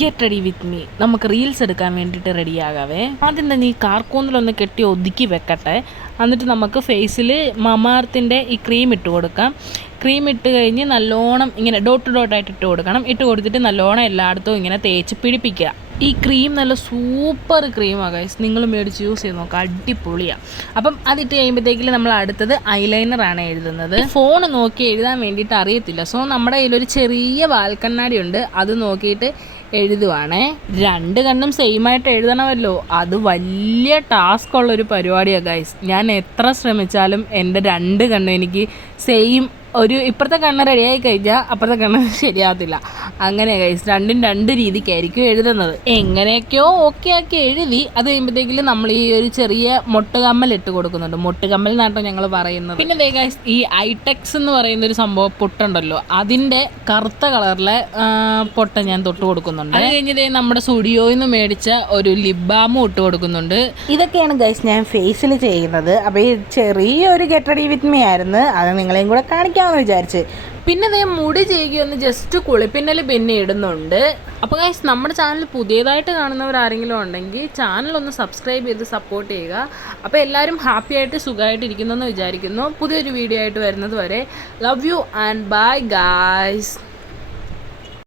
Get ready with me. നമുക്ക് reels എടുക്കാൻ വേണ്ടിയിട്ട് റെഡിയാകാവേ. ആദ്യം തന്നെ ഈ കാർക്കൂന്നിലൊന്ന് കെട്ടി ഒതുക്കി വെക്കട്ടെ. എന്നിട്ട് നമുക്ക് ഫേസിൽ മമാർത്തിൻ്റെ ഈ ക്രീം ഇട്ട് കൊടുക്കാം. ക്രീം ഇട്ട് കഴിഞ്ഞ് നല്ലോണം ഇങ്ങനെ ഡോട്ട് ഡോട്ടായിട്ട് ഇട്ട് കൊടുക്കണം. ഇട്ട് കൊടുത്തിട്ട് നല്ലോണം എല്ലായിടത്തും ഇങ്ങനെ തേച്ച് പിടിപ്പിക്കുക. ഈ ക്രീം നല്ല സൂപ്പർ ക്രീമാണ് ഗൈസ്, നിങ്ങൾ മേടിച്ച് യൂസ് ചെയ്ത് നോക്കുക, അടിപൊളിയാണ്. അപ്പം അതിട്ട് കഴിയുമ്പോഴത്തേക്കിൽ നമ്മൾ അടുത്തത് ഐലൈനറാണ് എഴുതുന്നത്. ഫോൺ നോക്കി എഴുതാൻ വേണ്ടിയിട്ട് അറിയത്തില്ല, സോ നമ്മുടെ കയ്യിലൊരു ചെറിയ വാൽക്കണ്ണാടി ഉണ്ട്, അത് നോക്കിയിട്ട് എഴുതുവാണേ. രണ്ട് കണ്ണും സെയിമായിട്ട് എഴുതണമല്ലോ, അത് വലിയ ടാസ്ക് ഉള്ളൊരു പരിപാടിയാണ് ഗൈസ്. ഞാൻ എത്ര ശ്രമിച്ചാലും എൻ്റെ രണ്ട് കണ്ണും എനിക്ക് സെയിം ഇപ്പുറത്തെ കണ്ണ് റെഡിയായി കഴിഞ്ഞാൽ അപ്പുറത്തെ കണ്ണ് ശരിയാകത്തില്ല. അങ്ങനെ ഗൈസ് രണ്ടും രണ്ട് രീതിക്കായിരിക്കും എഴുതുന്നത്. എങ്ങനെയൊക്കെയോ ഓക്കെ ആക്കി എഴുതി അത് കഴിയുമ്പോഴത്തേക്കിൽ നമ്മൾ ഈ ഒരു ചെറിയ മൊട്ടുകമ്മൽ ഇട്ട് കൊടുക്കുന്നുണ്ട്. മൊട്ടുകമ്മൽ എന്നാട്ടോ ഞങ്ങൾ പറയുന്നത്. പിന്നെ ഗൈസ് ഈ ഐടെക്സ് എന്ന് പറയുന്ന ഒരു സംഭവം പൊട്ടുണ്ടല്ലോ, അതിൻ്റെ കറുത്ത കളറിലെ പൊട്ട ഞാൻ തൊട്ട് കൊടുക്കുന്നുണ്ട്. അത് കഴിഞ്ഞത് നമ്മുടെ സ്റ്റുഡിയോയിൽ നിന്ന് മേടിച്ച ഒരു ലിപ് ബാമും ഇട്ട് കൊടുക്കുന്നുണ്ട്. ഇതൊക്കെയാണ് ഗൈസ് ഞാൻ ഫേസിൽ ചെയ്യുന്നത്. അപ്പോൾ ഈ ചെറിയൊരു ഗെറ്റ് റെഡി വിത്ത് മീ ആയിരുന്നു, അത് നിങ്ങളെയും കൂടെ കാണിക്കാമെന്ന് വിചാരിച്ച്. പിന്നെ മുടി ചെയ്യുകയൊന്ന് ജസ്റ്റ് കുളിപ്പിന്നൽ പിന്നെ ഇടുന്നുണ്ട്. അപ്പോൾ ഗൈസ് നമ്മുടെ ചാനൽ പുതിയതായിട്ട് കാണുന്നവരാരെങ്കിലും ഉണ്ടെങ്കിൽ ചാനലൊന്ന് സബ്സ്ക്രൈബ് ചെയ്ത് സപ്പോർട്ട് ചെയ്യുക. അപ്പോൾ എല്ലാവരും ഹാപ്പി ആയിട്ട് സുഖമായിട്ട് ഇരിക്കുന്നു എന്ന് വിചാരിക്കുന്നു. പുതിയൊരു വീഡിയോ ആയിട്ട് വരുന്നത് വരെ love you and bye guys.